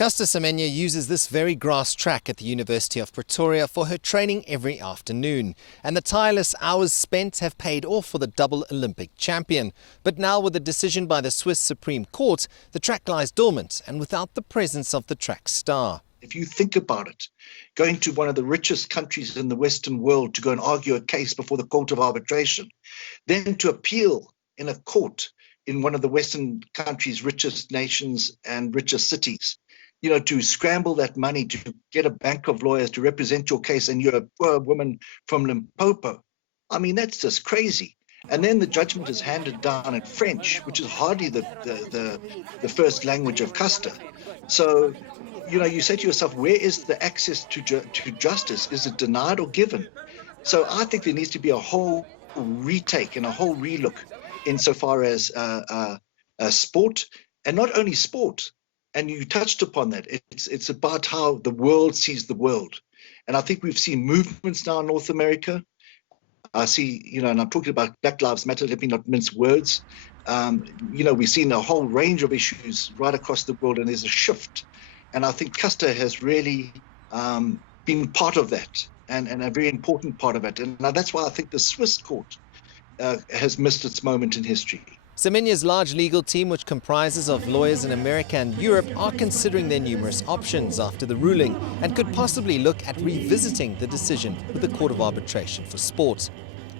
Caster Semenya uses this very grass track at the University of Pretoria for her training every afternoon. And the tireless hours spent have paid off for the double Olympic champion. But now with a decision by the Swiss Supreme Court, the track lies dormant and without the presence of the track star. If you think about it, going to one of the richest countries in the Western world to go and argue a case before the Court of Arbitration, then to appeal in a court in one of the Western countries' richest nations and richest cities, to scramble that money to get a bank of lawyers to represent your case, and you're a poor woman from Limpopo. I mean, that's just crazy. And then the judgment is handed down in French, which is hardly the first language of Caster. So, you say to yourself, where is the access to justice? Is it denied or given? So I think there needs to be a whole retake and a whole relook insofar as sport, and not only sport. And you touched upon that. It's about how the world sees the world. And I think we've seen movements now in North America. I see, and I'm talking about Black Lives Matter, let me not mince words. We've seen a whole range of issues right across the world, and there's a shift. And I think Caster has really been part of that, and a very important part of it. And that's why I think the Swiss court has missed its moment in history. Semenya'S large legal team, which comprises of lawyers in America and Europe, are considering their numerous options after the ruling and could possibly look at revisiting the decision with the Court of Arbitration for Sport.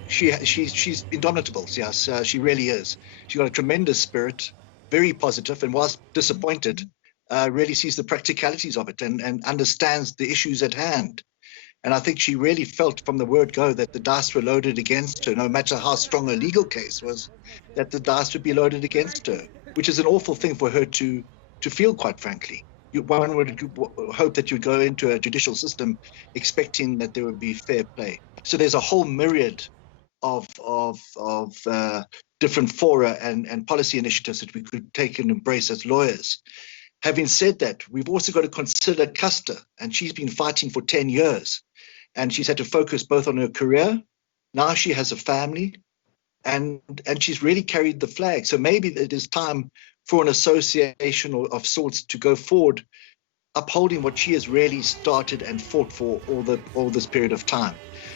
She's indomitable, yes, she really is. She's got a tremendous spirit, very positive, and whilst disappointed, really sees the practicalities of it and understands the issues at hand. And I think she really felt from the word go that the dice were loaded against her, no matter how strong her legal case was, that the dice would be loaded against her, which is an awful thing for her to feel, quite frankly. One would hope that you'd go into a judicial system expecting that there would be fair play. So there's a whole myriad of different fora and policy initiatives that we could take and embrace as lawyers. Having said that, we've also got to consider Caster, and she's been fighting for 10 years. And she's had to focus both on her career. Now she has a family, and she's really carried the flag. So maybe it is time for an association of sorts to go forward, upholding what she has really started and fought for all this period of time.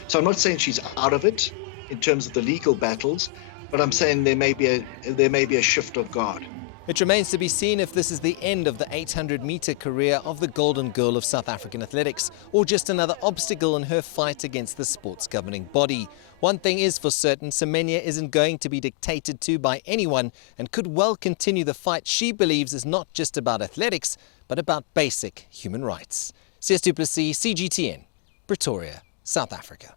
So I'm not saying she's out of it in terms of the legal battles, but I'm saying there may be a shift of guard. It remains to be seen if this is the end of the 800-meter career of the golden girl of South African athletics, or just another obstacle in her fight against the sport's governing body. One thing is for certain, Semenya isn't going to be dictated to by anyone and could well continue the fight she believes is not just about athletics, but about basic human rights. CS Du Plessis, CGTN, Pretoria, South Africa.